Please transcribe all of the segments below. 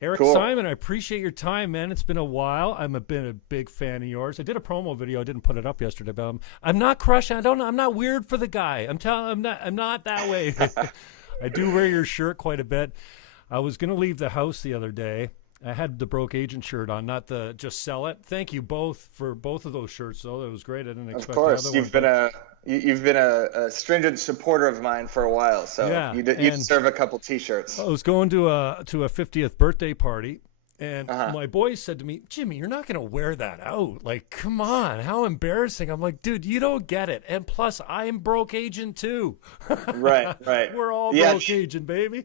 Eric Cool. Simon, I appreciate your time, man. It's been a while. Been a big fan of yours. I did a promo video. I didn't put it up yesterday, but I'm not crushing. I don't. I'm not weird for the guy. I'm telling. I'm not. I'm not that way. I do wear your shirt quite a bit. I was gonna leave the house the other day. I had the broke agent shirt on, not the just sell it. Thank you both for both of those shirts, though. That was great. I didn't Of expect the other course, one, you've been but a stringent supporter of mine for a while, so yeah. you And deserve a couple I t-shirts. was going to a 50th birthday party, and Uh-huh. my boys said to me, "Jimmy, you're not going to wear that out. Like, come on, how embarrassing!" I'm like, "Dude, you don't get it." And plus, I'm broke agent too. Right, right. We're all Yeah, broke agent, baby.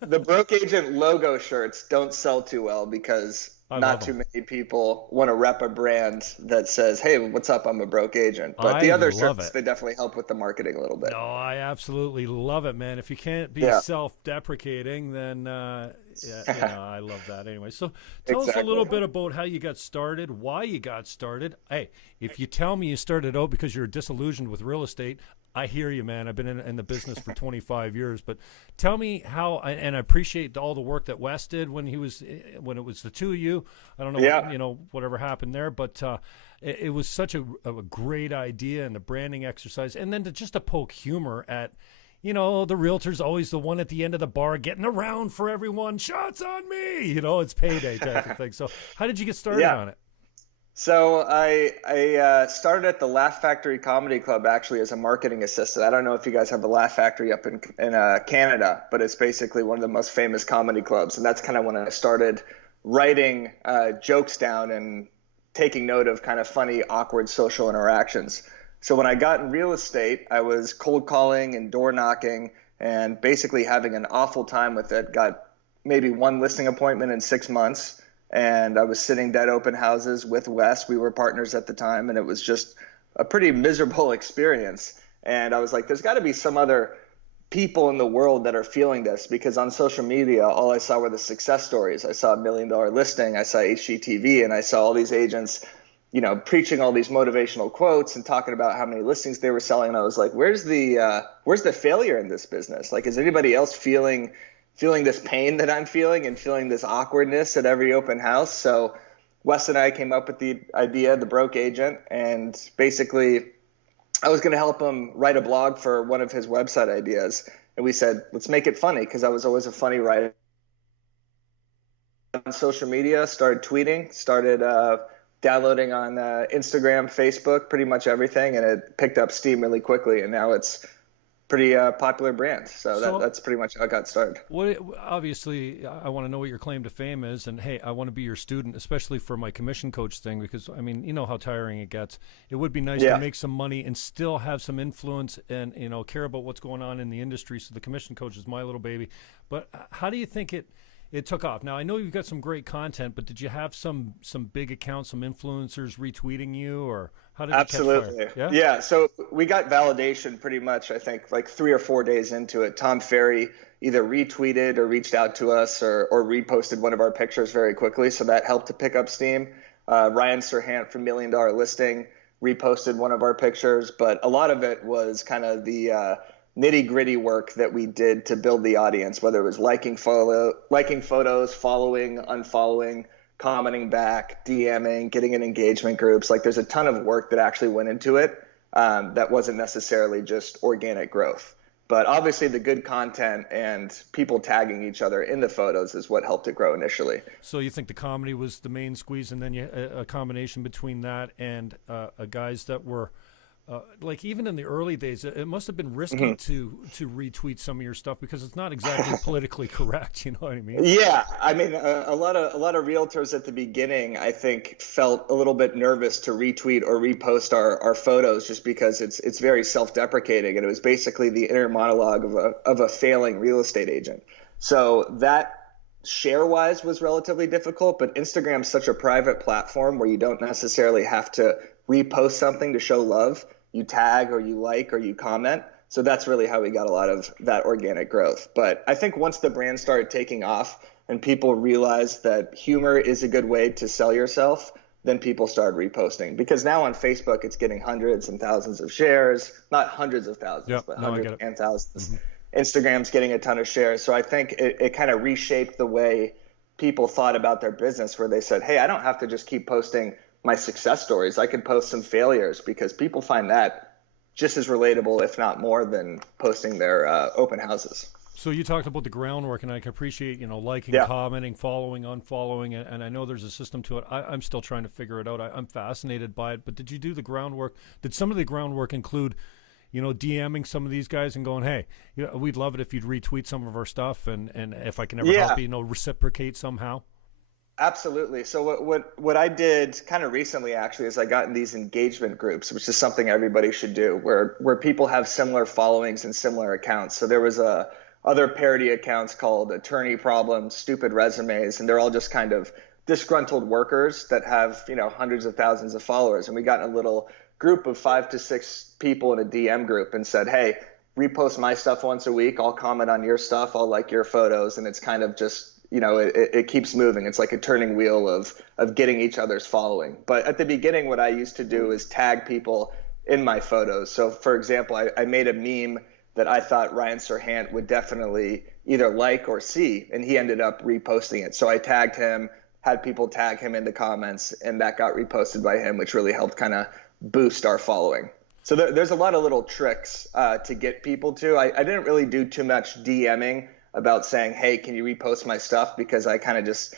the broke agent logo shirts don't sell too well because I love not them. too many people want to rep a brand that says, "Hey, what's up? I'm a broke agent." But the I other love shirts, it. they definitely help with the marketing a little bit. No, I absolutely love it, man. If you can't be Yeah, self-deprecating, then yeah, I love that anyway. So, tell us a exactly. little bit about how you got started, why you got started. Hey, if you tell me you started out because you're disillusioned with real estate, I hear you, man. I've been in the business for 25 years, but tell me how. And I appreciate all the work that Wes did when it was the two of you. I don't know what Yeah. whatever happened there, but it was such a great idea and a branding exercise, and then to poke humor at. The realtor's always the one at the end of the bar getting around for everyone. Shots on me. It's payday type of thing. So, how did you get started Yeah. on it? So I started at the Laugh Factory Comedy Club actually as a marketing assistant. I don't know if you guys have the Laugh Factory up in Canada, but it's basically one of the most famous comedy clubs, and that's kind of when I started writing jokes down and taking note of kind of funny, awkward social interactions. So when I got in real estate, I was cold calling and door knocking and basically having an awful time with it. Got maybe one listing appointment in 6 months, and I was sitting dead open houses with Wes. We were partners at the time, and it was just a pretty miserable experience. And I was like, there's got to be some other people in the world that are feeling this, because on social media, all I saw were the success stories. I saw $1 million listing, I saw HGTV, and I saw all these agents, preaching all these motivational quotes and talking about how many listings they were selling. And I was like, where's the failure in this business? Like, is anybody else feeling this pain that I'm feeling and feeling this awkwardness at every open house? So Wes and I came up with the idea, the broke agent, and basically I was going to help him write a blog for one of his website ideas. And we said, let's make it funny, because I was always a funny writer on social media, started tweeting, started downloading on Instagram, Facebook, pretty much everything. And it picked up steam really quickly. And now it's pretty popular brand. So So, that's pretty much how I got started. obviously, I want to know what your claim to fame is, and hey, I want to be your student, especially for my commission coach thing, because I mean, you know how tiring it gets. It would be nice to Yeah. make some money and still have some influence and care about what's going on in the industry. So the commission coach is my little baby. But how do you think it took off? Now I know you've got some great content, but did you have some big accounts, some influencers retweeting you, or how did it catch fire? Absolutely. Yeah. Yeah. So we got validation pretty much, I think, like 3 or 4 days into it. Tom Ferry either retweeted or reached out to us or reposted one of our pictures very quickly. So that helped to pick up steam. Ryan Serhant from $1 Million Listing reposted one of our pictures. But a lot of it was kind of the nitty gritty work that we did to build the audience, whether it was liking photos, following, unfollowing, commenting back, DMing, getting in engagement groups. Like, there's a ton of work that actually went into it, that wasn't necessarily just organic growth. But obviously the good content and people tagging each other in the photos is what helped it grow initially. So you think the comedy was the main squeeze, and then a combination between that and guys that were like, even in the early days, it must have been risky Mhm. to retweet some of your stuff because it's not exactly politically correct. You know what I mean? Yeah, I mean, a lot of realtors at the beginning, I think, felt a little bit nervous to retweet or repost our photos, just because it's very self-deprecating, and it was basically the inner monologue of a failing real estate agent. So that share-wise was relatively difficult, but Instagram's such a private platform where you don't necessarily have to repost something to show love. You tag or you like or you comment. So that's really how we got a lot of that organic growth. But I think once the brand started taking off and people realized that humor is a good way to sell yourself, then people started reposting. Because now on Facebook, it's getting hundreds and thousands of shares, not hundreds of thousands, Yeah. but No, I hundreds get it. and thousands. Hmm. Instagram's getting a ton of shares. So I think it kind of reshaped the way people thought about their business, where they said, hey, I don't have to just keep posting my success stories. I could post some failures, because people find that just as relatable, if not more, than posting their open houses. So you talked about the groundwork, and I can appreciate, liking, Yeah. commenting, following, unfollowing, and I know there's a system to it. I'm still trying to figure it out. I'm fascinated by it. But did you do the groundwork? Did some of the groundwork include, DMing some of these guys and going, hey, we'd love it if you'd retweet some of our stuff, and if I can ever Yeah. help you, reciprocate somehow? Absolutely. So what I did kind of recently, actually, is I got in these engagement groups, which is something everybody should do, where people have similar followings and similar accounts. So there was other parody accounts called Attorney Problems, Stupid Resumes, and they're all just kind of disgruntled workers that have hundreds of thousands of followers. And we got in a little group of 5 to 6 people in a DM group and said, hey, repost my stuff once a week. I'll comment on your stuff. I'll like your photos. And it's kind of just, it keeps moving. It's like a turning wheel of getting each other's following. But at the beginning, what I used to do is tag people in my photos. So for example, I made a meme that I thought Ryan Serhant would definitely either like or see, and he ended up reposting it. So I tagged him, had people tag him in the comments, and that got reposted by him, which really helped kind of boost our following. So there's a lot of little tricks to get people to. I didn't really do too much DMing about saying, hey, can you repost my stuff? Because I kind of just,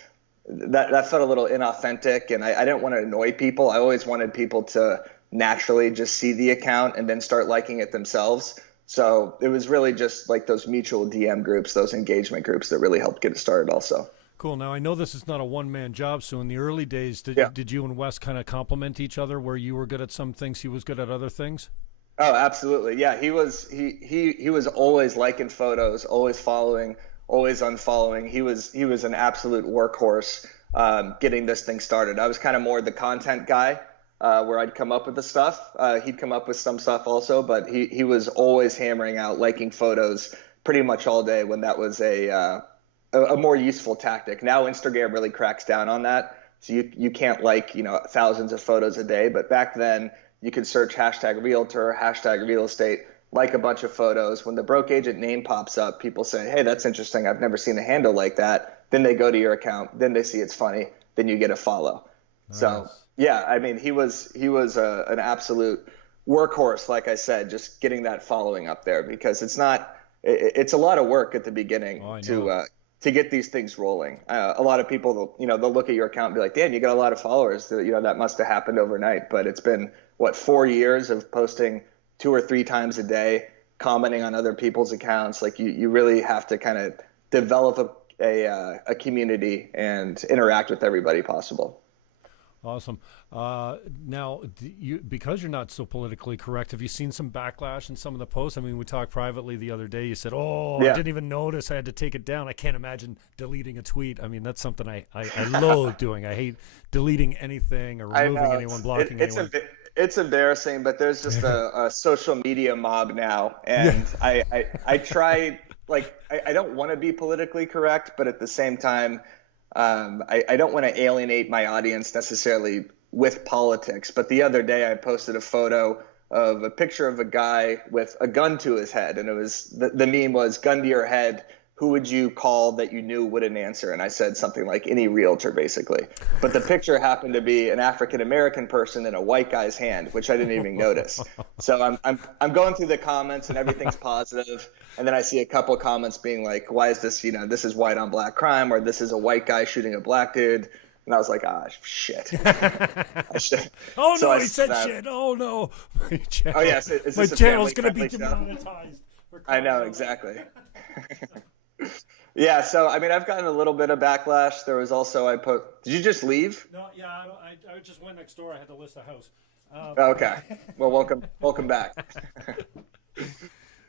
that felt a little inauthentic, and I didn't want to annoy people. I always wanted people to naturally just see the account and then start liking it themselves. So it was really just like those mutual DM groups, those engagement groups, that really helped get it started also. Cool. Now, I know this is not a one-man job, so in the early days, did you and Wes kind of complement each other, where you were good at some things, he was good at other things? Oh, absolutely. Yeah, he was always liking photos, always following, always unfollowing. He was an absolute workhorse getting this thing started. I was kind of more the content guy, where I'd come up with the stuff. He'd come up with some stuff also, but he was always hammering out liking photos pretty much all day, when that was a more useful tactic. Now Instagram really cracks down on that, so you can't like thousands of photos a day. But back then, you could search hashtag realtor, hashtag real estate, like a bunch of photos. When the broke agent name pops up, people say, hey, that's interesting. I've never seen a handle like that. Then they go to your account. Then they see it's funny. Then you get a follow. Nice. So yeah, I mean, he was an absolute workhorse, like I said, just getting that following up there, because it's a lot of work at the beginning to get these things rolling. A lot of people, they'll look at your account and be like, damn, you got a lot of followers. That must have happened overnight. But it's been, 4 years of posting 2 or 3 times a day, commenting on other people's accounts. Like you really have to kind of develop a community and interact with everybody possible. Awesome. Now, because you're not so politically correct, have you seen some backlash in some of the posts? I mean, we talked privately the other day. You said, I didn't even notice. I had to take it down. I can't imagine deleting a tweet. I mean, that's something I loathe doing. I hate deleting anything or removing anyone, blocking anyone. It's embarrassing, but there's just a social media mob now. And I try, I don't want to be politically correct, but at the same time, I don't want to alienate my audience necessarily with politics. But the other day I posted a photo of a picture of a guy with a gun to his head. And it was the meme was, gun to your head, who would you call that you knew wouldn't answer? And I said something like any realtor, basically. But the picture happened to be an African-American person in a white guy's hand, which I didn't even notice. So I'm going through the comments and everything's positive. And then I see a couple comments being like, why is this, this is white on black crime, or this is a white guy shooting a black dude. And I was like, shit. Oh, no, he said shit. Oh, no. Oh, yes. My channel's going to be demonetized. I know, exactly. Yeah, so, I mean, I've gotten a little bit of backlash. There was also, did you just leave? No, yeah, I just went next door. I had to list a house. Okay. Well, welcome back.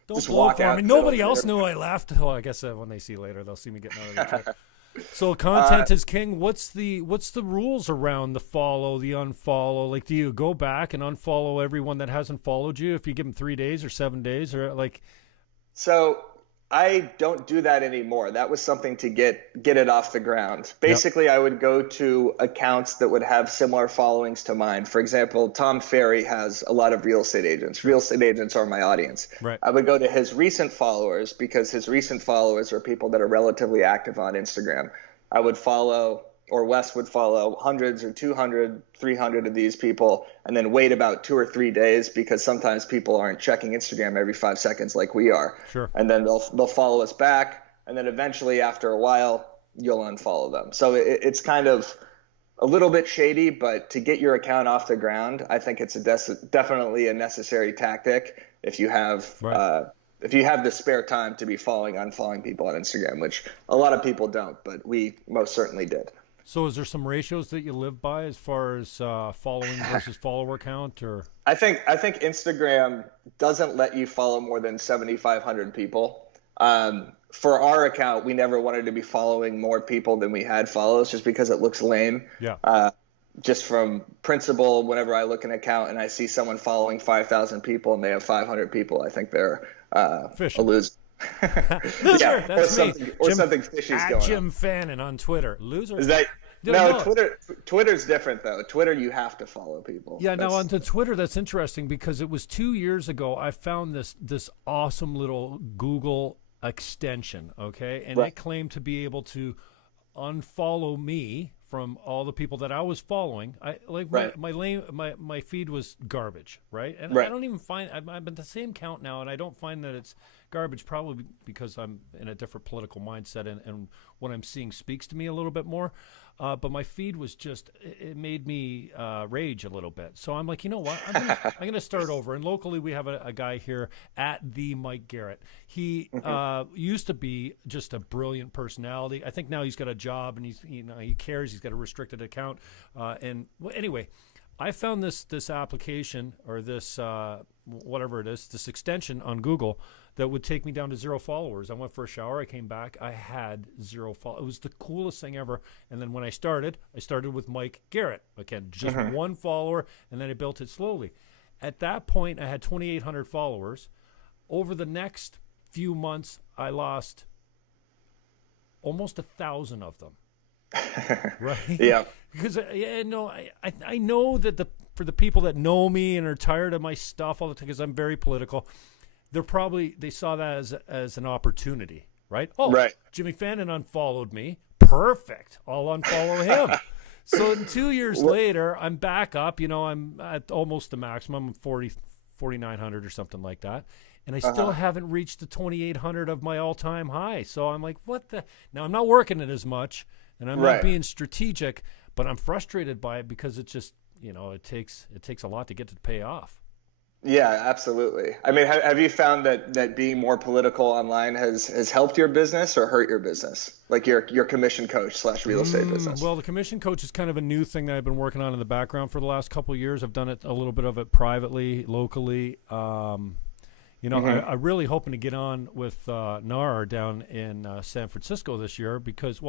Don't blow for me. Nobody else knew I left. Oh, I guess when they see later, they'll see me getting out of the truck. So content is king. What's the rules around the follow, the unfollow? Like, do you go back and unfollow everyone that hasn't followed you if you give them 3 days or 7 days, or like? So I don't do that anymore. That was something to get it off the ground. Basically, yep. I would go to accounts that would have similar followings to mine. For example, Tom Ferry has a lot of real estate agents. Real estate agents are my audience. Right. I would go to his recent followers, because his recent followers are people that are relatively active on Instagram. I would follow, or Wes would follow hundreds or 200, 300 of these people, and then wait about 2 or 3 days, because sometimes people aren't checking Instagram every 5 seconds like we are. Sure. And then they'll follow us back, and then eventually after a while you'll unfollow them. So it's kind of a little bit shady, but to get your account off the ground, I think it's definitely a necessary tactic if you have the spare time to be unfollowing people on Instagram, which a lot of people don't, but we most certainly did. So is there some ratios that you live by as far as following versus follower count? Or I think Instagram doesn't let you follow more than 7,500 people. For our account, we never wanted to be following more people than we had follows, just because it looks lame. Yeah. Just from principle, whenever I look at an account and I see someone following 5,000 people and they have 500 people, I think they're a loser. Loser, that's me. Something fishy's going Jim on. Fannin on Twitter. Loser. Is that no? Twitter's different though. Twitter, you have to follow people. Yeah. Now on the Twitter, that's interesting, because it was 2 years ago I found this awesome little Google extension. Okay, and it claimed to be able to unfollow me from all the people that I was following. My feed was garbage, right? And I don't even find I'm at the same count now, and I don't find that it's garbage, probably because I'm in a different political mindset, and what I'm seeing speaks to me a little bit more. But my feed was just, it made me rage a little bit. So I'm like, you know what? I'm gonna start over. And locally, we have a guy here at the Mike Garrett. He used to be just a brilliant personality. I think now he's got a job, and he cares. He's got a restricted account. Anyway, I found this application, or this whatever it is, this extension on Google that would take me down to 0 followers. I went for a shower. I came back. I had 0 followers. It was the coolest thing ever. And then when I started with Mike Garrett. Again, just 1 follower, and then I built it slowly. At that point, I had 2,800 followers. Over the next few months, I lost almost 1,000 of them. Right? Yeah. Because I know that for the people that know me and are tired of my stuff all the time, because I'm very political, they saw that as an opportunity, right? Oh, right. Jimmy Fannin unfollowed me. Perfect. I'll unfollow him. So 2 years later, I'm back up. I'm at almost the maximum, 4,900 or something like that. And I still haven't reached the 2,800 of my all-time high. So I'm like, what the? Now, I'm not working it as much, and I'm not being strategic, but I'm frustrated by it, because it's just, it takes a lot to get to pay off. Yeah, absolutely. I mean, have you found that being more political online has helped your business or hurt your business? Like your commission coach / real estate business? Well, the commission coach is kind of a new thing that I've been working on in the background for the last couple of years. I've done a little bit of it privately, locally. I'm really hoping to get on with NAR down in San Francisco this year, because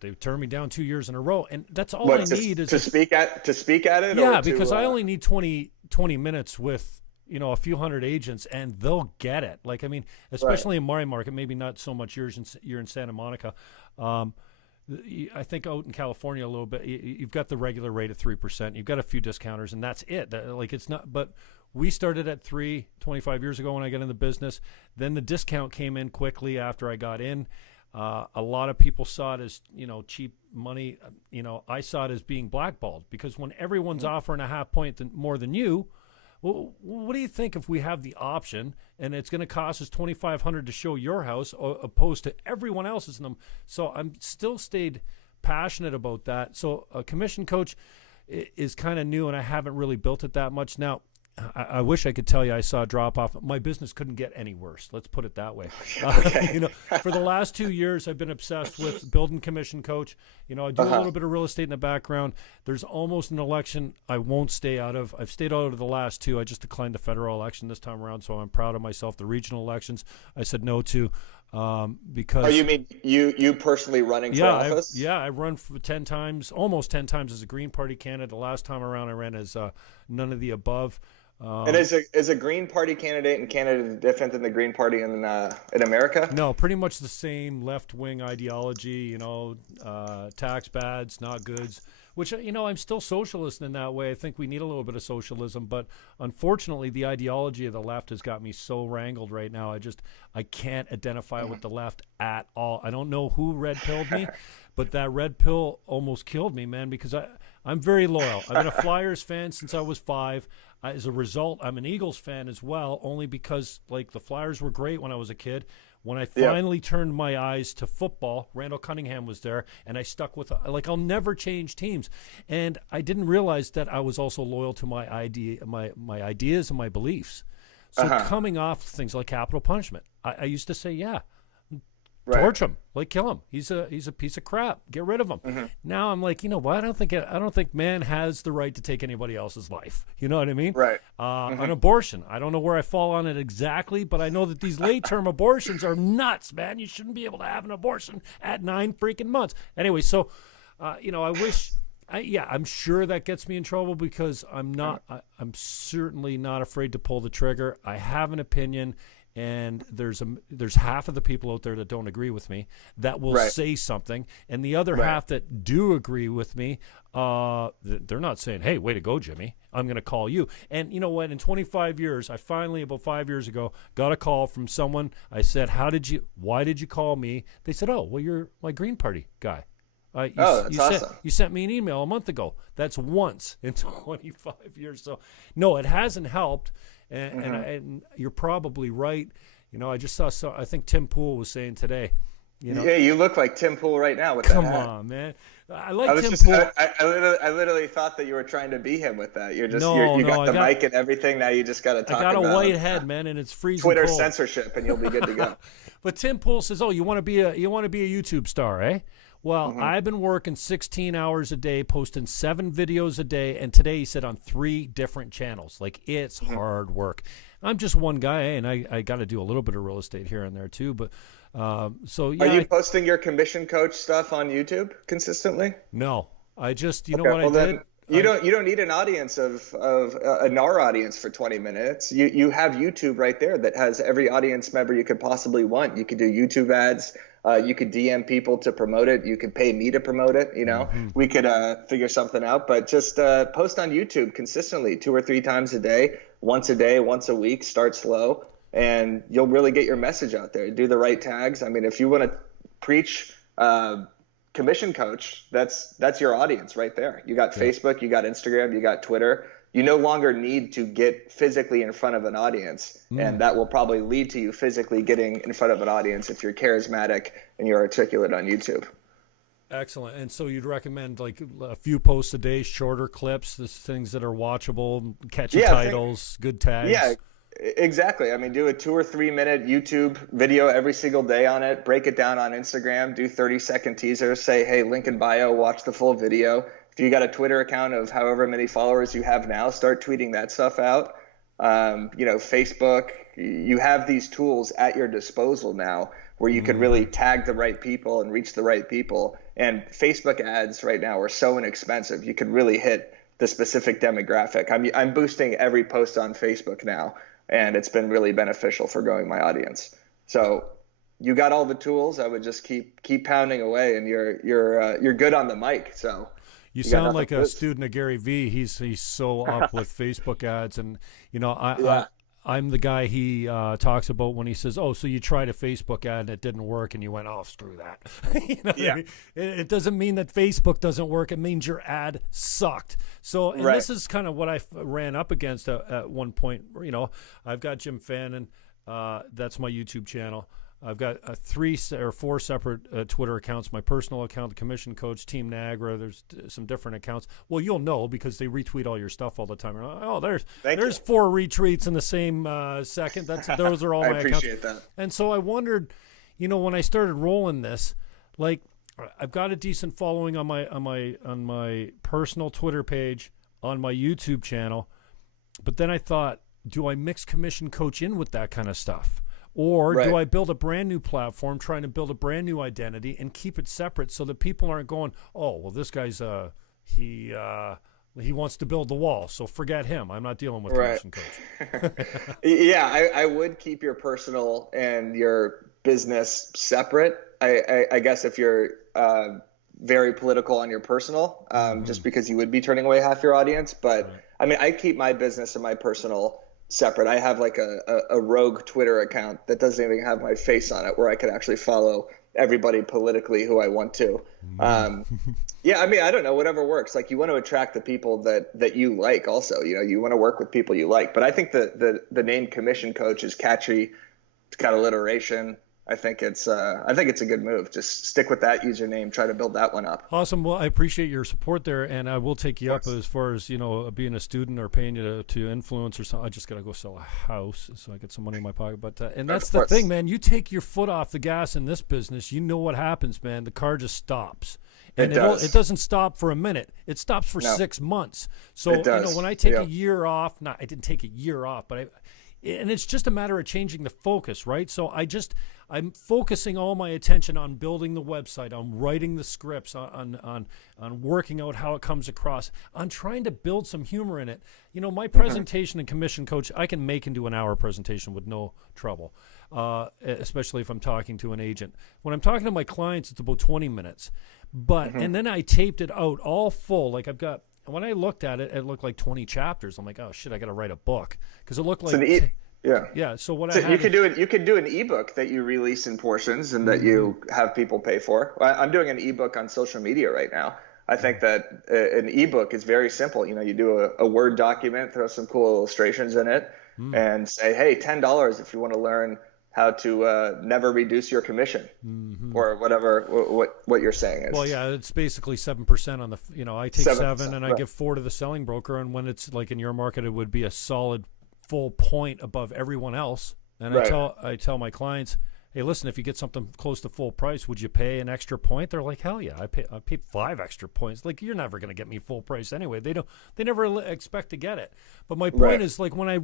they turned me down 2 years in a row, and that's all I need is to speak at it. Yeah, because I only need 20 minutes with a few hundred agents, and they'll get it. Like, I mean, especially in my market, maybe not so much you're in Santa Monica. I think out in California a little bit, you've got the regular rate at 3%. You've got a few discounters, and that's it. It's not, but we started at 25 years ago when I got in the business. Then the discount came in quickly after I got in. A lot of people saw it as, cheap money. I saw it as being blackballed, because when everyone's offering a half point more than you, well, what do you think if we have the option and it's going to cost us $2,500 to show your house opposed to everyone else's? So I'm still stayed passionate about that. So a commission coach is kind of new, and I haven't really built it that much. Now, I wish I could tell you I saw a drop off. My business couldn't get any worse. Let's put it that way. Okay. For the last 2 years, I've been obsessed with building commission coach. I do a little bit of real estate in the background. There's almost an election I won't stay out of. I've stayed out of the last 2. I just declined the federal election this time around, so I'm proud of myself. The regional elections, I said no to. Because you mean you personally running for office? I run for 10 times, almost 10 times as a Green Party candidate. The last time around, I ran as none of the above. And is a Green Party candidate in Canada different than the Green Party in America? No, pretty much the same left-wing ideology, tax bads, not goods, which, I'm still socialist in that way. I think we need a little bit of socialism, but unfortunately the ideology of the left has got me so wrangled right now. I can't identify with the left at all. I don't know who red-pilled me, But that red pill almost killed me, man, because I'm very loyal. I've been a Flyers fan since I was 5. As a result, I'm an Eagles fan as well, only because like the Flyers were great when I was a kid. When I finally turned my eyes to football, Randall Cunningham was there, and I stuck with like I'll never change teams. And I didn't realize that I was also loyal to my ideas and my beliefs. So coming off things like capital punishment, I used to say, yeah, torch him, like kill him. He's a piece of crap. Get rid of him. Now I'm like, you know what? I don't think man has the right to take anybody else's life. You know what I mean? Right. On abortion, I don't know where I fall on it exactly, but I know that these late term abortions are nuts, man. You shouldn't be able to have an abortion at 9 freaking months. Anyway, so I wish. I'm sure that gets me in trouble because I'm certainly not afraid to pull the trigger. I have an opinion. And there's half of the people out there that don't agree with me that will say something, and the other half that do agree with me, they're not saying, "Hey, way to go, Jimmy. I'm going to call you." And you know what? In 25 years, I finally, about 5 years ago, got a call from someone. I said, why did you call me? They said, "Oh, well, you're my Green Party guy. That's awesome. You sent me an email a month ago." That's once in 25 years. So, no, it hasn't helped. And you're probably right. I just saw. I think Tim Pool was saying today. Yeah, you look like Tim Pool right now with Come that hat. on, man. I like Tim Pool. I literally thought that you were trying to be him with that. You got the mic and everything. Now you just got to talk about. I got a white head, man, and it's freezing Twitter cold. Censorship, and you'll be good to go. But Tim Pool says, "Oh, you want to be a YouTube star, eh?" Well, I've been working 16 hours a day, posting 7 videos a day, and today he said on 3 different channels. Like, it's hard work. I'm just one guy, and I got to do a little bit of real estate here and there too. But so yeah. Are you posting your commission coach stuff on YouTube consistently? No, I just know what I did. You don't need an audience of a NAR audience for 20 minutes. You have YouTube right there that has every audience member you could possibly want. You could do YouTube ads. You could DM people to promote it. You could pay me to promote it. We could figure something out, but just post on YouTube consistently 2 or 3 times a day, once a week. Start slow, and you'll really get your message out there. Do the right tags. I mean, if you want to preach commission coach, that's your audience right there. You got Facebook, you got Instagram, you got Twitter. You no longer need to get physically in front of an audience, and that will probably lead to you physically getting in front of an audience if you're charismatic and you're articulate on YouTube. Excellent. And so you'd recommend like a few posts a day, shorter clips, things that are watchable, catchy titles, good tags. Yeah, exactly. I mean, do a 2 or 3 minute YouTube video every single day on it. Break it down on Instagram. Do 30-second teasers. Say, hey, link in bio, watch the full video. If you got a Twitter account of however many followers you have now, start tweeting that stuff out. Facebook, you have these tools at your disposal now where you could really tag the right people and reach the right people. And Facebook ads right now are so inexpensive. You could really hit the specific demographic. I'm boosting every post on Facebook now, and it's been really beneficial for growing my audience. So you got all the tools. I would just keep pounding away, and you're good on the mic. So. You sound like a student of Gary Vee. He's so up with Facebook ads, and I'm the guy he talks about when he says, "Oh, so you tried a Facebook ad and it didn't work, and you went, oh, screw that." What I mean? It doesn't mean that Facebook doesn't work. It means your ad sucked. So, and this is kind of what I ran up against at one point. I've got Jim Fannin. That's my YouTube channel. I've got 3 or 4 separate Twitter accounts. My personal account, the Commission Coach, Team Niagara. There's some different accounts. Well, you'll know because they retweet all your stuff all the time. Like, oh, there's 4 retweets in the same second. Those are all my accounts. I appreciate that. And so I wondered, when I started rolling this, like I've got a decent following on my personal Twitter page, on my YouTube channel, but then I thought, do I mix Commission Coach in with that kind of stuff? Or do I build a brand new platform, trying to build a brand new identity and keep it separate so that people aren't going, oh, well, this guy's he wants to build the wall, so forget him. I'm not dealing with Commission Coach. Yeah, I would keep your personal and your business separate. I guess if you're very political on your personal, just because you would be turning away half your audience. But I mean, I keep my business and my personal separate. I have like a rogue Twitter account that doesn't even have my face on it, where I could actually follow everybody politically who I want to. Yeah, I mean, I don't know, whatever works. Like, you want to attract the people that you like also, you want to work with people you like. But I think the name commission coach is catchy. It's got alliteration. I think it's a good move. Just stick with that username. Try to build that one up. Awesome. Well, I appreciate your support there, and I will take you up as far as being a student or paying you to influence or something. I just gotta go sell a house so I get some money in my pocket. But and that's the thing, man. You take your foot off the gas in this business, you know what happens, man. The car just stops. And it doesn't stop for a minute. It stops for 6 months. So when I take a year off, I didn't take a year off, but and it's just a matter of changing the focus, right? So I'm focusing all my attention on building the website, on writing the scripts, on working out how it comes across, on trying to build some humor in it. My presentation and commission coach, I can make into an hour presentation with no trouble, especially if I'm talking to an agent. When I'm talking to my clients, it's about 20 minutes. But and then I taped it out all full. Like when I looked at it, it looked like 20 chapters. I'm like, oh shit, I got to write a book because it looked like yeah. So you could do an ebook that you release in portions and that you have people pay for. I'm doing an ebook on social media right now. I think that an ebook is very simple. You do a Word document, throw some cool illustrations in it, and say, hey, $10 if you want to learn how to never reduce your commission, or whatever what you're saying is. Well, yeah, it's basically 7% on the. I take 7 and I give 4 to the selling broker, and when it's like in your market, it would be a solid full point above everyone else. And I tell my clients, hey, listen, if you get something close to full price, would you pay an extra point? They're like, hell yeah, I pay 5 extra points. Like, you're never going to get me full price anyway. They never expect to get it. But my point is, like, when I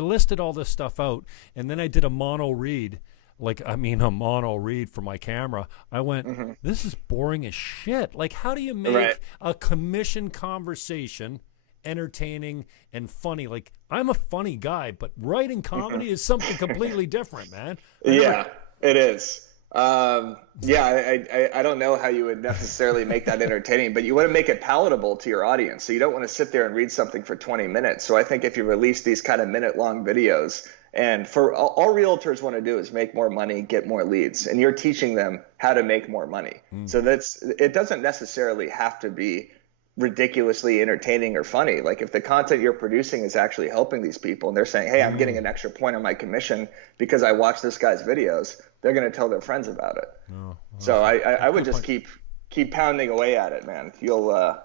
listed all this stuff out and then I did a mono read for my camera, I went, this is boring as shit. Like, how do you make a commission conversation entertaining and funny? Like, I'm a funny guy, but writing comedy is something completely different, man. It is. I don't know how you would necessarily make that entertaining, but you want to make it palatable to your audience. So you don't want to sit there and read something for 20 minutes. So I think if you release these kind of minute-long videos, and for all realtors want to do is make more money, get more leads, and you're teaching them how to make more money. So it doesn't necessarily have to be ridiculously entertaining or funny. Like, if the content you're producing is actually helping these people and they're saying, hey, I'm getting an extra point on my commission because I watched this guy's videos, they're going to tell their friends about it. So I would just keep pounding away at it, man. You'll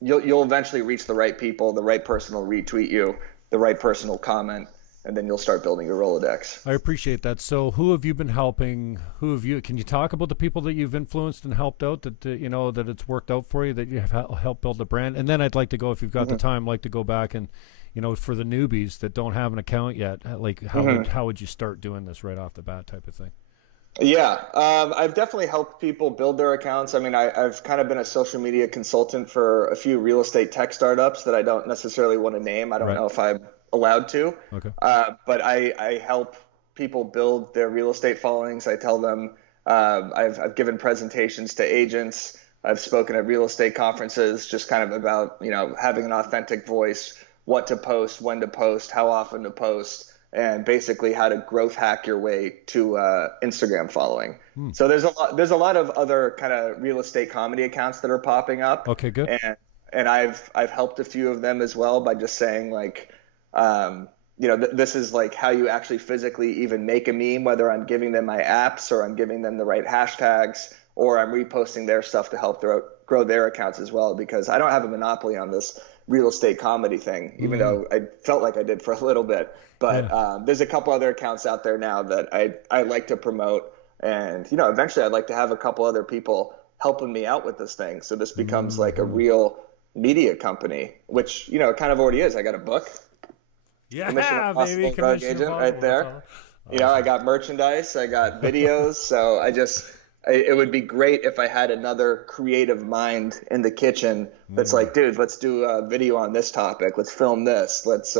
eventually reach the right people. The right person will retweet you, the right person will comment, and then you'll start building your Rolodex. I appreciate that. So who have you been helping? Can you talk about the people that you've influenced and helped out that, that it's worked out for you, that you have helped build the brand? And then I'd like to go, if you've got the time, like to go back and, for the newbies that don't have an account yet, like how would you start doing this right off the bat type of thing? Yeah, I've definitely helped people build their accounts. I mean, I've kind of been a social media consultant for a few real estate tech startups that I don't necessarily want to name. I don't know if I'm allowed to. Okay. But I help people build their real estate followings. I tell them, I've given presentations to agents. I've spoken at real estate conferences, just kind of about, having an authentic voice, what to post, when to post, how often to post, and basically how to growth hack your way to Instagram following. So there's a lot of other kind of real estate comedy accounts that are popping up. Okay, good. And I've helped a few of them as well by just saying, like, this is like how you actually physically even make a meme, whether I'm giving them my apps or I'm giving them the right hashtags or I'm reposting their stuff to help grow their accounts as well, because I don't have a monopoly on this real estate comedy thing, even though I felt like I did for a little bit. But there's a couple other accounts out there now that I like to promote. And, eventually I'd like to have a couple other people helping me out with this thing. So this becomes like a real media company, which, it kind of already is. I got a book. Yeah, baby, drug agent right there. Awesome. I got merchandise, I got videos. So it would be great if I had another creative mind in the kitchen that's like, dude, let's do a video on this topic. Let's film this. Let's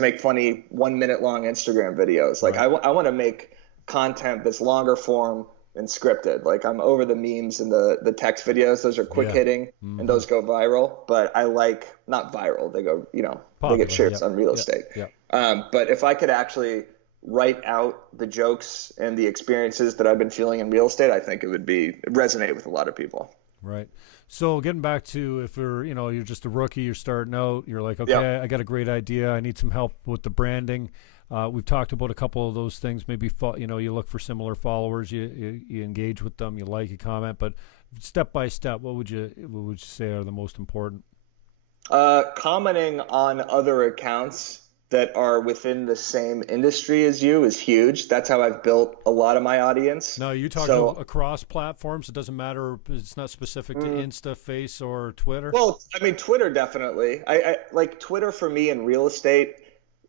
make funny 1 minute long Instagram videos. Like, I want to make content that's longer form and scripted. Like, I'm over the memes and the text videos. Those are quick hitting and those go viral, but I like, not viral. They go, they get shares on real estate. But if I could actually write out the jokes and the experiences that I've been feeling in real estate, I think it would resonate with a lot of people. Right. So getting back to if you're just a rookie, you're starting out, you're like, Yeah. okay, I got a great idea. I need some help with the branding. We've talked about a couple of those things. Maybe, you look for similar followers, you engage with them, you comment, but step by step, what would you say are the most important? Commenting on other accounts that are within the same industry as you is huge. That's how I've built a lot of my audience. Now, you talking So, across platforms? It doesn't matter. It's not specific to Insta, Face, or Twitter. well, I mean, Twitter definitely. I like Twitter for me in real estate.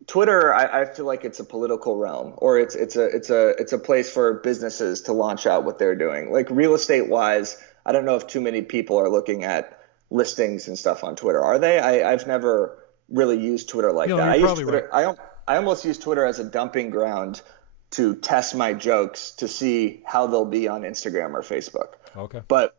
Twitter, I feel like it's a political realm, or it's a place for businesses to launch out what they're doing. Like real estate wise, I don't know if too many people are looking at listings and stuff on Twitter. Are they? I've never really used Twitter like that. You're I use probably Twitter. right. I almost use Twitter as a dumping ground to test my jokes to see how they'll be on Instagram or Facebook. Okay. But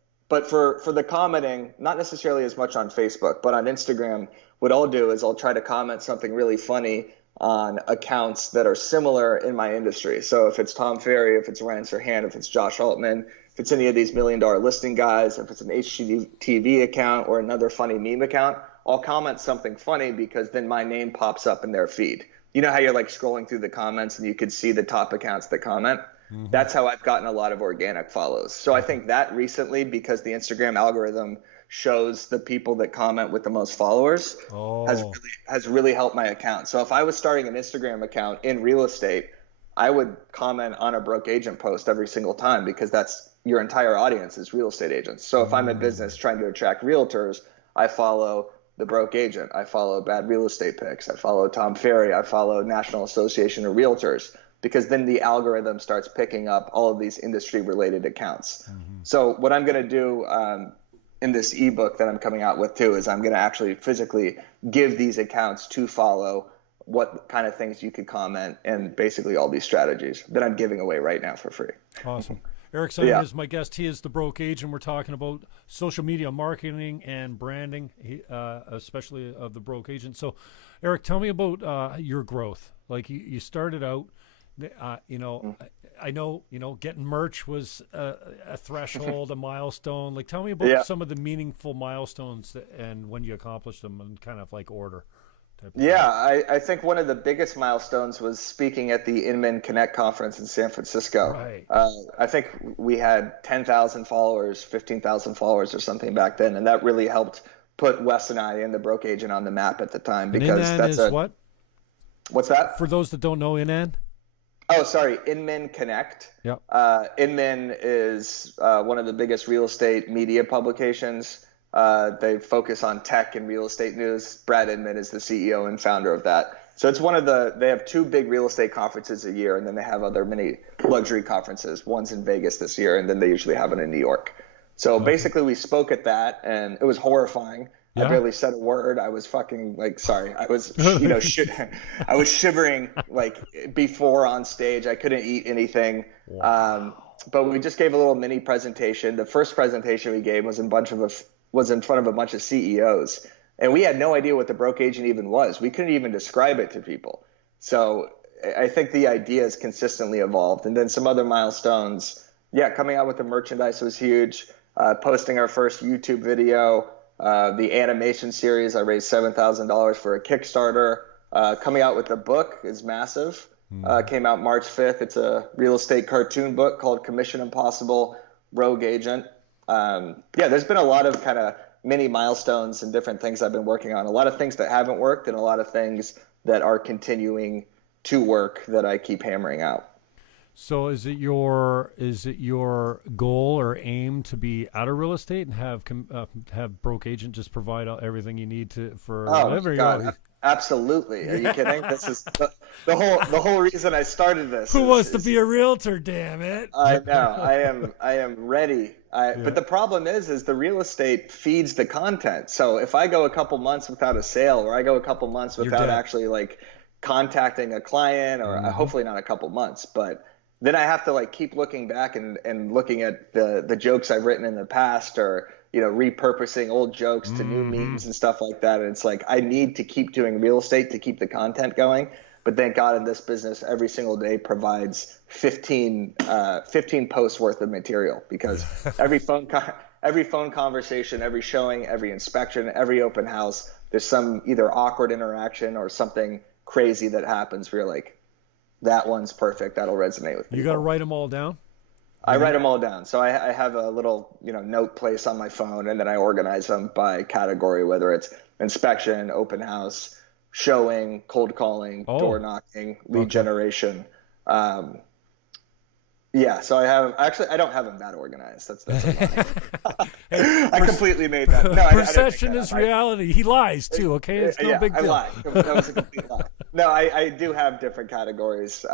for the commenting, not necessarily as much on Facebook, but on Instagram, what I'll do is I'll try to comment something really funny on accounts that are similar in my industry. So if it's Tom Ferry, if it's Ryan Serhant, if it's Josh Altman, if it's any of these $1 million listing guys, if it's an HGTV account or another funny meme account, I'll comment something funny because then my name pops up in their feed. You know how you're like scrolling through the comments and you could see the top accounts that comment? Mm-hmm. That's how I've gotten a lot of organic follows. So I think that recently, because the Instagram algorithm shows the people that comment with the most followers, has really helped my account. So if I was starting an Instagram account in real estate, I would comment on a broke agent post every single time because that's your entire audience is real estate agents. So if I'm a business trying to attract realtors, I follow the broke agent. I follow Bad Real Estate Picks. I follow Tom Ferry. I follow National Association of Realtors, because then the algorithm starts picking up all of these industry related accounts. Mm-hmm. So what I'm going to do in this ebook that I'm coming out with too is I'm going to actually physically give these accounts to follow what kind of things you could comment and basically all these strategies that I'm giving away right now for free. Awesome. Eric Simon is my guest. He is the broke agent. We're talking about social media marketing and branding, especially of the broke agent. So, Eric, tell me about your growth. Like you started out, I know, getting merch was a threshold, a milestone. Like, tell me about some of the meaningful milestones and when you accomplished them and kind of like order. Yeah, I think one of the biggest milestones was speaking at the Inman Connect conference in San Francisco. Right. I think we had 10,000 followers, 15,000 followers or something back then, and that really helped put Wes and I and the broke agent on the map at the time. Because that's what? What's that? For those that don't know, Inan? Oh, sorry, Inman Connect. Yep. Inman is one of the biggest real estate media publications. They focus on tech and real estate news. Brad Inman is the CEO and founder of that. So it's they have two big real estate conferences a year, and then they have other mini luxury conferences. One's in Vegas this year, and then they usually have one in New York. So basically we spoke at that, and it was horrifying. Yeah. I barely said a word. I was fucking I was, I was shivering like before on stage. I couldn't eat anything. Wow. But we just gave a little mini presentation. The first presentation we gave was in front of a bunch of CEOs, and we had no idea what the broke agent even was. We couldn't even describe it to people. So I think the idea has consistently evolved. And then some other milestones. Yeah, coming out with the merchandise was huge. Posting our first YouTube video. The animation series, I raised $7,000 for a Kickstarter. Coming out with the book is massive. Came out March 5th. It's a real estate cartoon book called Commission Impossible Rogue Agent. There's been a lot of kind of mini milestones and different things I've been working on. A lot of things that haven't worked and a lot of things that are continuing to work that I keep hammering out. So is it your goal or aim to be out of real estate and have broke agent just provide everything you need for whatever? God, absolutely. Are you kidding? This is the whole reason I started this. Who wants to be a realtor? Damn it! I know. I am ready. But the problem is the real estate feeds the content. So if I go a couple months without a sale, or I go a couple months without actually like contacting a client, or hopefully not a couple months, but then I have to keep looking back and looking at the jokes I've written in the past, or repurposing old jokes to new memes and stuff like that. And it's like I need to keep doing real estate to keep the content going. But thank God in this business, every single day provides 15 posts worth of material, because every phone conversation, every showing, every inspection, every open house, there's some either awkward interaction or something crazy that happens where you're like, that one's perfect. That'll resonate with people. You got to write them all down? I write them all down. So I have a little, note place on my phone, and then I organize them by category, whether it's inspection, open house, showing, cold calling, door knocking, lead generation. Yeah, so I don't have them that organized. That's I completely made that. No, perception is reality. He lies too. Okay, it's no big deal. I lied. That was a complete lie. No, I do have different categories,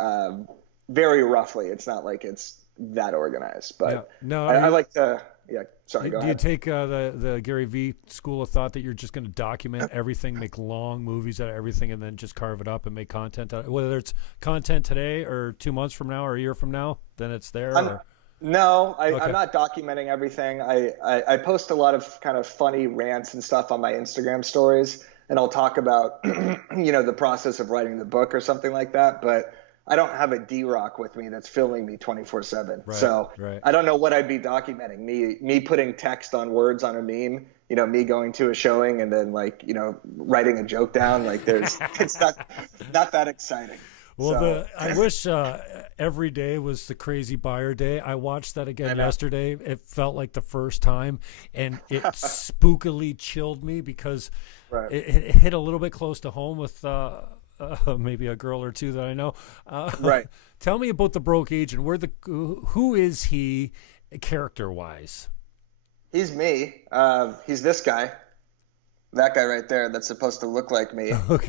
very roughly. It's not like it's that organized, but I like to. Yeah, sorry. Go ahead. Do you take the Gary Vee school of thought that you're just going to document everything, make long movies out of everything, and then just carve it up and make content out of it? Whether it's content today or 2 months from now or a year from now, then it's there? I'm not documenting everything. I post a lot of kind of funny rants and stuff on my Instagram stories, and I'll talk about, the process of writing the book or something like that, but I don't have a D-Rock with me that's filming me 24/7. So I don't know what I'd be documenting. Me putting text on words on a meme, me going to a showing and then writing a joke down. It's not that exciting. Well, I wish every day was the crazy buyer day. I watched that again yesterday. It felt like the first time, and it spookily chilled me because it hit a little bit close to home with maybe a girl or two that I know. Tell me about the broke agent. Who is he character-wise? He's me. He's this guy. That guy right there that's supposed to look like me. Okay.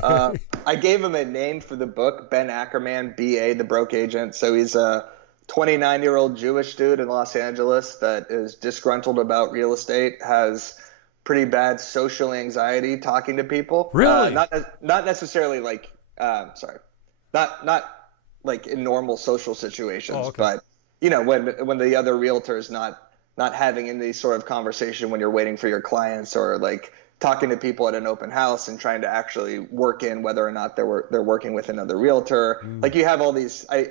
I gave him a name for the book, Ben Ackerman, B.A., the broke agent. So he's a 29-year-old Jewish dude in Los Angeles that is disgruntled about real estate, has pretty bad social anxiety talking to people. Really? Not necessarily not like in normal social situations, but when the other realtor's not having any sort of conversation when you're waiting for your clients, or like talking to people at an open house and trying to actually work in whether or not they're working with another realtor. Like you have all these. I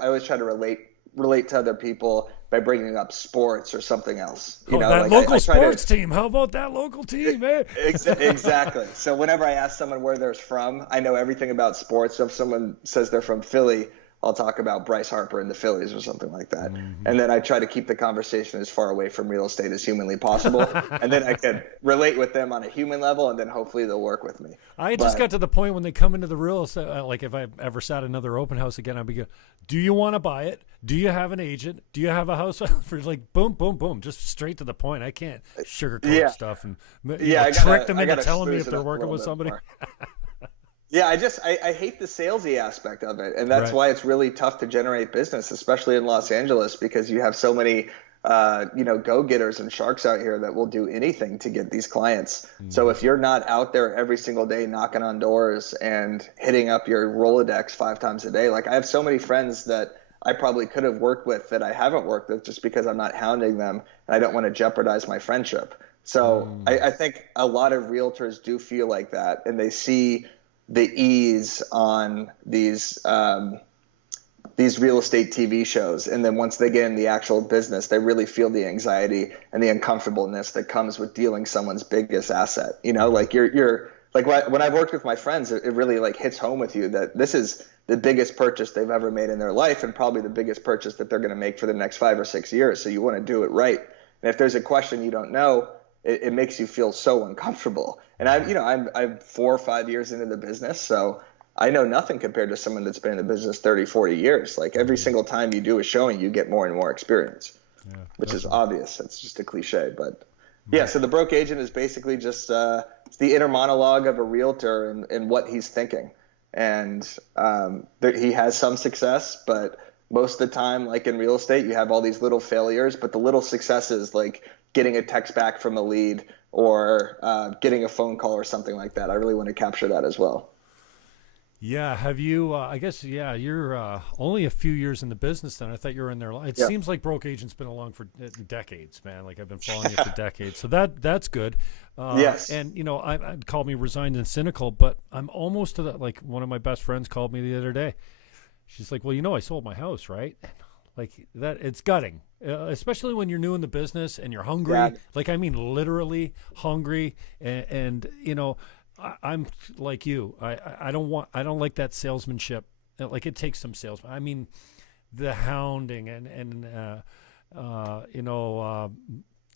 always try to relate to other people by bringing up sports or something else. That local sports team. How about that local team, man? Exactly. So whenever I ask someone where they're from, I know everything about sports. So if someone says they're from Philly, I'll talk about Bryce Harper and the Phillies or something like that. And then I try to keep the conversation as far away from real estate as humanly possible. And then I can relate with them on a human level, and then hopefully they'll work with me. I just got to the point when they come into the real estate, like if I ever sat another open house again, I'd be going, do you want to buy it? Do you have an agent? Do you have a house? For like boom, boom, boom, just straight to the point. I can't sugarcoat stuff and trick them into telling me if they're working with somebody. Yeah, I hate the salesy aspect of it, and that's why it's really tough to generate business, especially in Los Angeles, because you have so many go-getters and sharks out here that will do anything to get these clients. So if you're not out there every single day knocking on doors and hitting up your Rolodex 5 times a day, like I have so many friends that I probably could have worked with that I haven't worked with just because I'm not hounding them and I don't want to jeopardize my friendship. So I think a lot of realtors do feel like that, and they see the ease on these real estate TV shows, and then once they get in the actual business, they really feel the anxiety and the uncomfortableness that comes with dealing someone's biggest asset. Like you're like when I've worked with my friends, it really like hits home with you that this is the biggest purchase they've ever made in their life, and probably the biggest purchase that they're going to make for the next 5 or 6 years. So you want to do it right. And if there's a question you don't know, it makes you feel so uncomfortable. And I'm 4 or 5 years into the business, so I know nothing compared to someone that's been in the business 30, 40 years. Like every single time you do a showing, you get more and more experience, which is obvious. It's just a cliche, but yeah. So the broke agent is basically just it's the inner monologue of a realtor and what he's thinking. And he has some success, but most of the time, like in real estate, you have all these little failures, but the little successes, like getting a text back from a lead or getting a phone call or something like that, I really want to capture that as well. Yeah. Have you? I guess. Yeah. You're only a few years in the business. Then I thought you were in there. It Yeah. seems like Broke Agent's been along for decades, man. Like I've been following you for decades. So that's good. Yes. And I'd call me resigned and cynical, but I'm almost to that. Like one of my best friends called me the other day. She's like, "Well, I sold my house, right?" Like that, it's gutting, especially when you're new in the business and you're hungry. Yeah. Like I mean, literally hungry, and I'm like you. I don't like that salesmanship. Like it takes some sales. I mean, the hounding and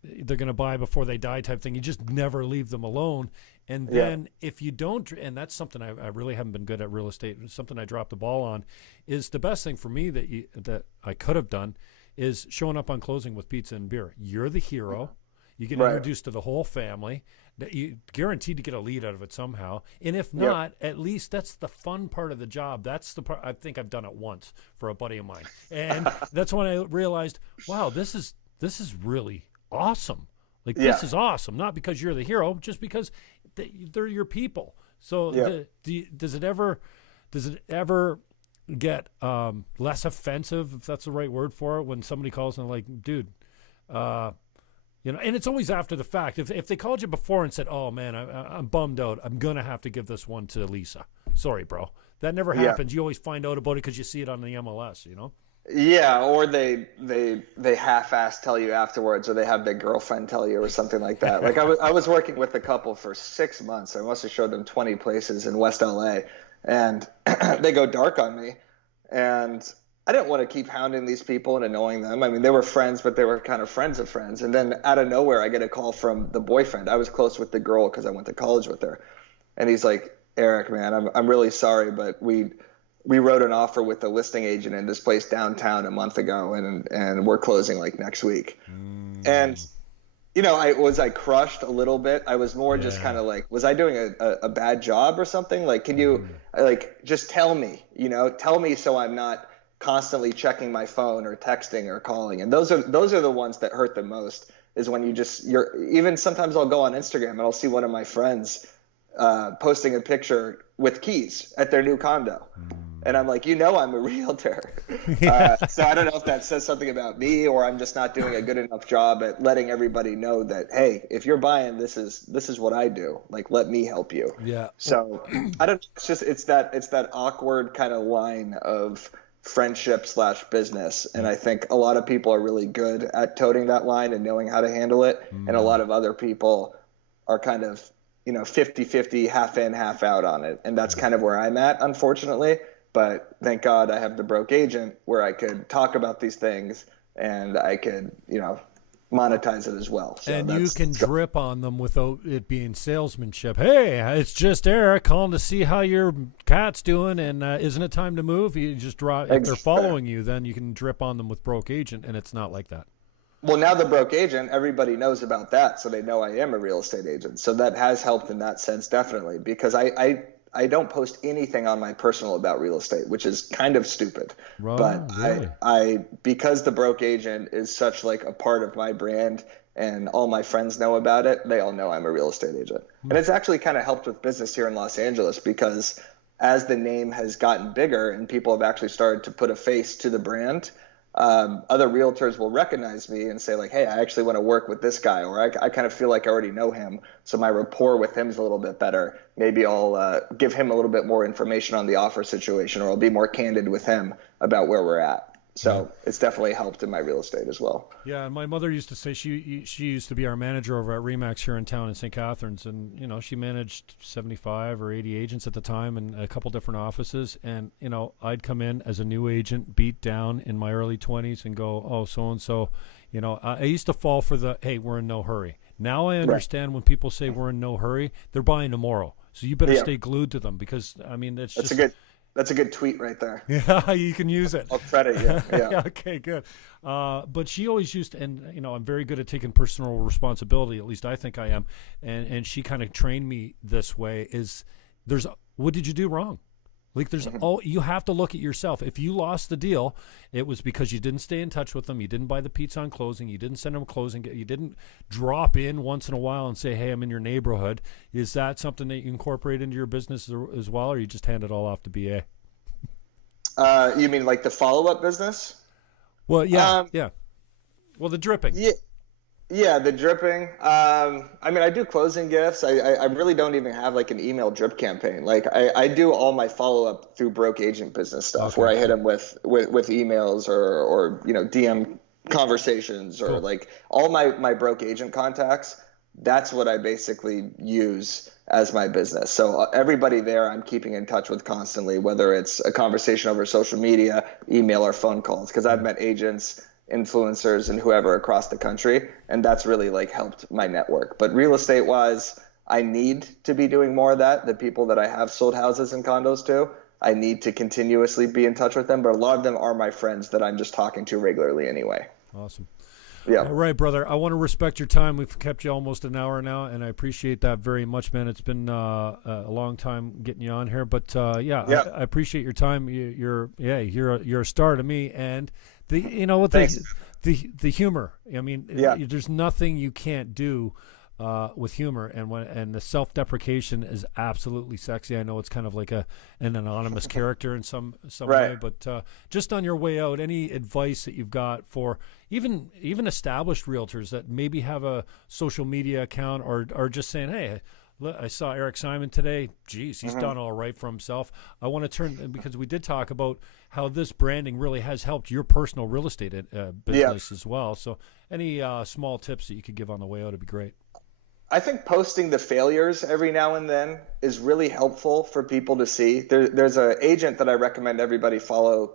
they're gonna buy before they die type thing. You just never leave them alone. And then if you don't, and that's something I really haven't been good at real estate. Something I dropped the ball on, is the best thing for me that I could have done is showing up on closing with pizza and beer. You're the hero. You get introduced to the whole family. You guaranteed to get a lead out of it somehow. And if not, at least that's the fun part of the job. That's the part. I think I've done it once for a buddy of mine, and that's when I realized, wow, this is really awesome. Like this is awesome. Not because you're the hero, just because they're your people. So does it ever get less offensive, if that's the right word for it, when somebody calls and like, dude, and it's always after the fact. If they called you before and said, oh man, I'm bummed out, I'm gonna have to give this one to Lisa, sorry bro, that never happens. You always find out about it because you see it on the MLS. Yeah, or they half-ass tell you afterwards, or they have their girlfriend tell you, or something like that. Like I was working with a couple for 6 months. I must have showed them 20 places in West LA, and they go dark on me, and I didn't want to keep hounding these people and annoying them. I mean, they were friends, but they were kind of friends of friends. And then out of nowhere, I get a call from the boyfriend. I was close with the girl because I went to college with her, and he's like, Eric, man, I'm really sorry, but we wrote an offer with a listing agent in this place downtown a month ago, and we're closing like next week. And I crushed a little bit. I was more just kind of like, was I doing a bad job or something? Like, can you just tell me, so I'm not constantly checking my phone or texting or calling. And those are the ones that hurt the most, is when even sometimes I'll go on Instagram and I'll see one of my friends posting a picture with keys at their new condo. And I'm like, I'm a realtor. So I don't know if that says something about me, or I'm just not doing a good enough job at letting everybody know that, hey, if you're buying, this is what I do. Like, let me help you. Yeah. So I don't. It's that awkward kind of line of friendship / business, and I think a lot of people are really good at toting that line and knowing how to handle it, and a lot of other people are kind of 50-50, half in, half out on it, and that's kind of where I'm at, unfortunately. But thank God I have the Broke Agent, where I could talk about these things and I could, monetize it as well. So and you can drip on them without it being salesmanship. Hey, it's just Eric calling to see how your cat's doing, and isn't it time to move? You just draw. If they're following you, then you can drip on them with Broke Agent, and it's not like that. Well, now the Broke Agent, everybody knows about that, so they know I am a real estate agent. So that has helped in that sense, definitely, because I don't post anything on my personal about real estate, which is kind of stupid. Right, but really? I because the Broke Agent is such like a part of my brand, and all my friends know about it, they all know I'm a real estate agent. And it's actually kind of helped with business here in Los Angeles, because as the name has gotten bigger and people have actually started to put a face to the brand, other realtors will recognize me and say like, hey, I actually want to work with this guy, or I kind of feel like I already know him, so my rapport with him is a little bit better. Maybe I'll give him a little bit more information on the offer situation, or I'll be more candid with him about where we're at. So it's definitely helped in my real estate as well. Yeah, and my mother used to say she used to be our manager over at Remax here in town in St. Catharines, and she managed 75 or 80 agents at the time in a couple different offices, and I'd come in as a new agent, beat down in my early 20s, and go, oh, so and so, I used to fall for the, hey, we're in no hurry. Now I understand when people say we're in no hurry, they're buying tomorrow, so you better stay glued to them, because That's a good tweet right there. Yeah, you can use it. I'll credit you. Yeah. Okay, good. But she always used to, and I'm very good at taking personal responsibility. At least I think I am. And she kind of trained me this way: what did you do wrong? Like there's you have to look at yourself. If you lost the deal, it was because you didn't stay in touch with them. You didn't buy the pizza on closing. You didn't send them closing. You didn't drop in once in a while and say, hey, I'm in your neighborhood. Is that something that you incorporate into your business as well, or you just hand it all off to BA? You mean like the follow-up business? Well, yeah. Well, the dripping. Yeah, the dripping. I mean, I do closing gifts. I really don't even have like an email drip campaign. Like I do all my follow-up through broke agent business stuff, where I hit them with emails or DM conversations or like all my broke agent contacts. That's what I basically use as my business. So everybody there I'm keeping in touch with constantly, whether it's a conversation over social media, email, or phone calls, because I've met agents, influencers, and whoever across the country, and that's really like helped my network. But real estate wise, I need to be doing more of that. The people that I have sold houses and condos to, I need to continuously be in touch with them, but a lot of them are my friends that I'm just talking to regularly anyway. Awesome. Yeah. All right, brother. I want to respect your time. We've kept you almost an hour now, and I appreciate that very much, man. It's been a long time getting you on here, but I appreciate your time. You're a star to me, and the humor. I mean, there's nothing you can't do with humor, and the self-deprecation is absolutely sexy. I know it's kind of like an anonymous character in some way, but just on your way out, any advice that you've got for even established realtors that maybe have a social media account or just saying, hey, I saw Eric Simon today. Geez, he's done all right for himself. I want to turn, because we did talk about how this branding really has helped your personal real estate business as well. So any small tips that you could give on the way out would be great. I think posting the failures every now and then is really helpful for people to see. There's an agent that I recommend everybody follow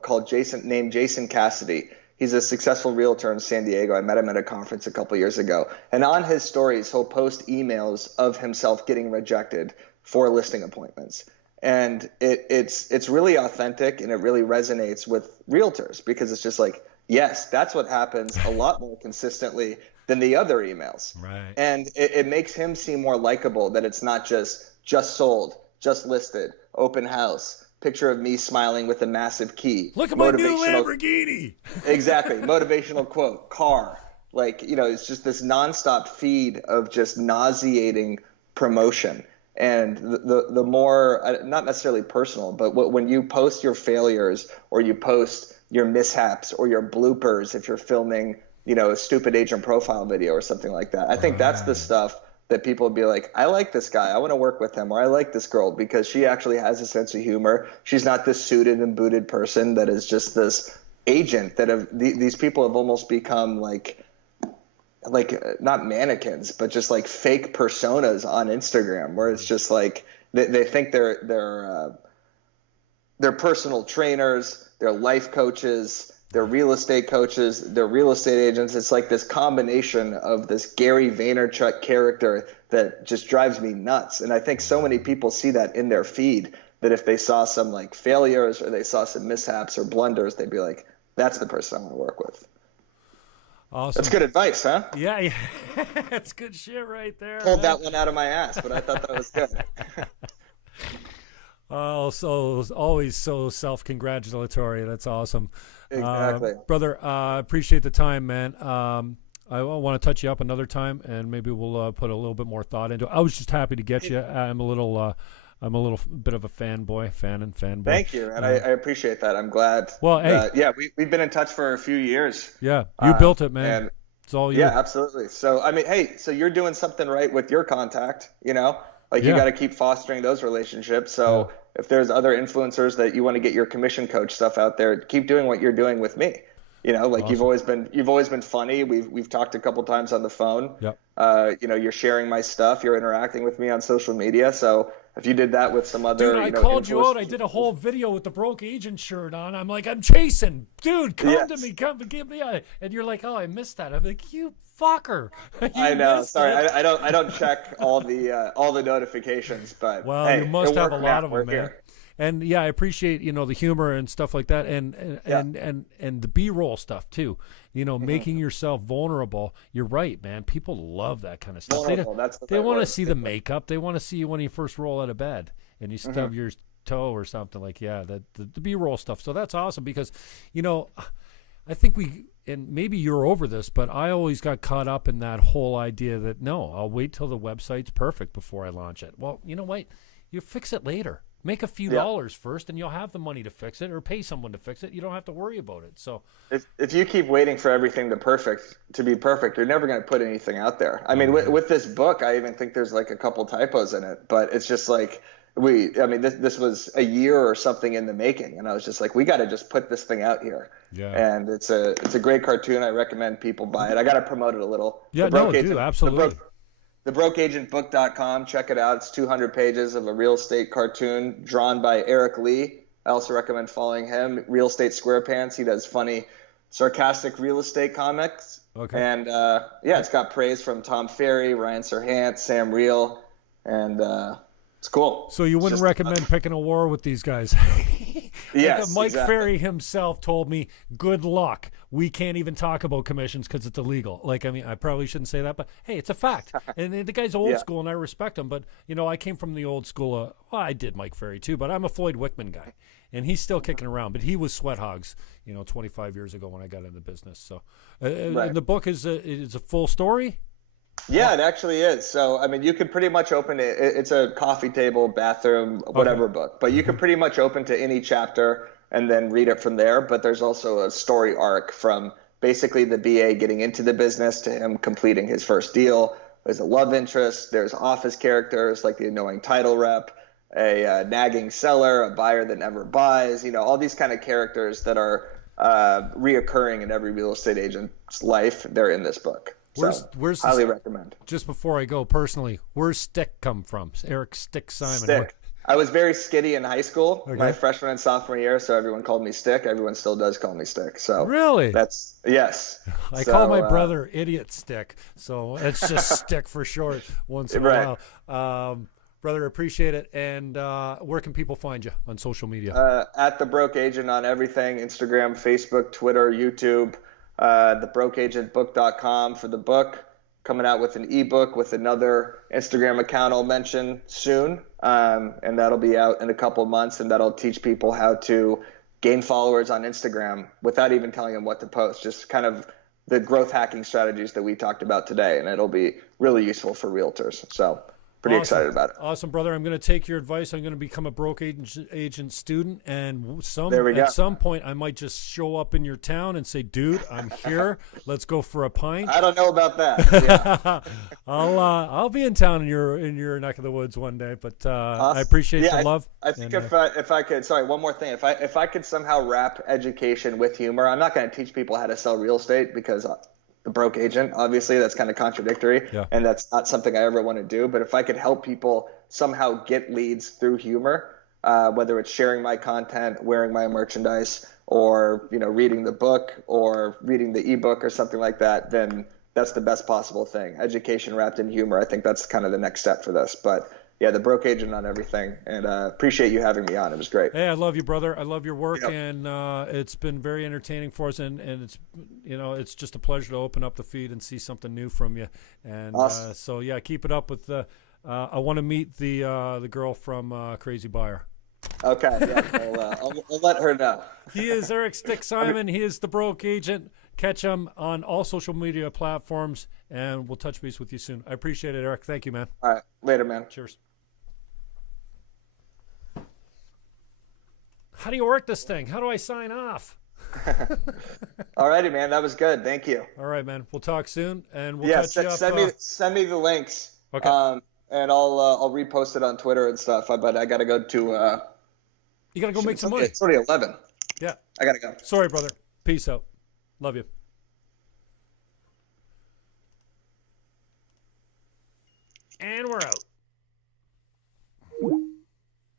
named Jason Cassidy. He's a successful realtor in San Diego. I met him at a conference a couple years ago. And on his stories, he'll post emails of himself getting rejected for listing appointments. And it's really authentic, and it really resonates with realtors, because it's just like, yes, that's what happens a lot more consistently than the other emails. Right. And it makes him seem more likable, that it's not just sold, just listed, open house, picture of me smiling with a massive key. Look at my new Lamborghini. Exactly. Motivational quote, car. Like, it's just this nonstop feed of just nauseating promotion. And the more, not necessarily personal, but when you post your failures, or you post your mishaps or your bloopers, if you're filming a stupid agent profile video or something like that, I think that's the stuff that people would be like, I like this guy, I want to work with him, or I like this girl because she actually has a sense of humor. She's not this suited and booted person that is just this agent that these people have almost become like not mannequins, but just like fake personas on Instagram, where it's just like they think they're personal trainers, they're life coaches, they're real estate coaches, they're real estate agents. It's like this combination of this Gary Vaynerchuk character that just drives me nuts. And I think so many people see that in their feed, that if they saw some like failures or they saw some mishaps or blunders, they'd be like, that's the person I want to work with. Awesome. That's good advice, huh? Yeah. That's good shit right there. Pulled that one out of my ass, but I thought that was good. Oh, so always so self-congratulatory. That's awesome. Exactly. Brother, appreciate the time, man. I want to touch you up another time, and maybe we'll put a little bit more thought into it. I was just happy to get you. I'm a little bit of a fanboy. Thank you, and I appreciate that. I'm glad. Well, hey, we've been in touch for a few years. Yeah, you built it, man. And it's all you. Yeah, absolutely. So I mean, hey, so you're doing something right with your contact. You got to keep fostering those relationships. So if there's other influencers that you want to get your commission coach stuff out there, keep doing what you're doing with me. Awesome. you've always been funny. We've talked a couple times on the phone. Yep. You're sharing my stuff. You're interacting with me on social media. So if you did that with some other, dude, I called you out. I did a whole video with the broke agent shirt on. I'm like, I'm chasing, dude. Come to me, come give me a. And you're like, oh, I missed that. I'm like, you fucker. I know. Sorry, I don't check all the notifications, but well, hey, you must have a lot of them, man. Here. And yeah, I appreciate the humor and stuff like that, and the B-roll stuff too. Making yourself vulnerable. You're right, man. People love that kind of stuff. They want to see the makeup. They want to see you when you first roll out of bed and you stub your toe or something like, yeah, the B-roll stuff. So that's awesome because, I think and maybe you're over this, but I always got caught up in that whole idea that, no, I'll wait till the website's perfect before I launch it. Well, you know what? You fix it later. Make a few dollars first, and you'll have the money to fix it, or pay someone to fix it. You don't have to worry about it. So if you keep waiting for everything to be perfect, you're never going to put anything out there. I mean, with this book, I even think there's like a couple typos in it, but it's just like this was a year or something in the making, and I was just like, we got to just put this thing out here. Yeah. And it's a great cartoon. I recommend people buy it. I got to promote it a little. Yeah, absolutely. TheBrokeAgentBook.com. Check it out. It's 200 pages of a real estate cartoon drawn by Eric Lee. I also recommend following him. Real Estate SquarePants. He does funny, sarcastic real estate comics. Okay. And it's got praise from Tom Ferry, Ryan Serhant, Sam Reel, and it's cool. So you wouldn't recommend picking a war with these guys? Yes, Mike exactly. Ferry himself told me, good luck. We can't even talk about commissions because it's illegal. Like, I mean, I probably shouldn't say that, but hey, it's a fact. And the guy's old school, and I respect him. But, I came from the old school. I did Mike Ferry too, but I'm a Floyd Wickman guy. And he's still kicking around. But he was Sweat Hogs, 25 years ago when I got into business. So and the book is a full story? Yeah, it actually is. So, I mean, you could pretty much open it. It's a coffee table, bathroom, whatever book. But you can pretty much open to any chapter and then read it from there. But there's also a story arc from basically the BA getting into the business to him completing his first deal. There's a love interest. There's office characters like the annoying title rep, a nagging seller, a buyer that never buys. All these kind of characters that are reoccurring in every real estate agent's life. They're in this book. Where's highly recommend. Just before I go, personally, where's Stick come from? Eric Stick Simon. Stick. I was very skitty in high school, my freshman and sophomore year, so everyone called me Stick. Everyone still does call me Stick. So really, yes. I call my brother Idiot Stick, so it's just Stick for short. Once in a while, brother, appreciate it. And where can people find you on social media? At The Broke Agent on everything: Instagram, Facebook, Twitter, YouTube. TheBrokeAgentBook.com for the book. Coming out with an ebook with another Instagram account I'll mention soon, and that'll be out in a couple months, and that'll teach people how to gain followers on Instagram without even telling them what to post, just kind of the growth hacking strategies that we talked about today, and it'll be really useful for realtors. So pretty excited about it. Awesome, brother. I'm going to take your advice. I'm going to become a broke agent student, and at some point I might just show up in your town and say, dude, I'm here. Let's go for a pint. I don't know about that. Yeah. I'll be in town in your neck of the woods one day, but I appreciate the love. I think if I could, sorry, one more thing. If I could somehow wrap education with humor, I'm not going to teach people how to sell real estate because the broke agent, obviously that's kind of contradictory, and that's not something I ever want to do. But if I could help people somehow get leads through humor, whether it's sharing my content, wearing my merchandise, or reading the book or reading the ebook or something like that, then that's the best possible thing. Education wrapped in humor. I think that's kind of the next step for this. But yeah, The Broke Agent on everything, and appreciate you having me on. It was great. Hey, I love you, brother. I love your work, and it's been very entertaining for us, and it's it's just a pleasure to open up the feed and see something new from you. And awesome. So yeah, keep it up with the. I want to meet the girl from Crazy Buyer. Okay, yeah, I'll let her know. He is Eric Stick Simon. He is The Broke Agent. Catch him on all social media platforms, and we'll touch base with you soon. I appreciate it, Eric. Thank you, man. All right, later, man. Cheers. How do you work this thing? How do I sign off? All righty, man. That was good. Thank you. All right, man. We'll talk soon, and we'll touch you up. Send me the links. Okay. And I'll repost it on Twitter and stuff. But I gotta go to. You gotta go make some money. It's already 11. Yeah. I gotta go. Sorry, brother. Peace out. Love you. And we're out.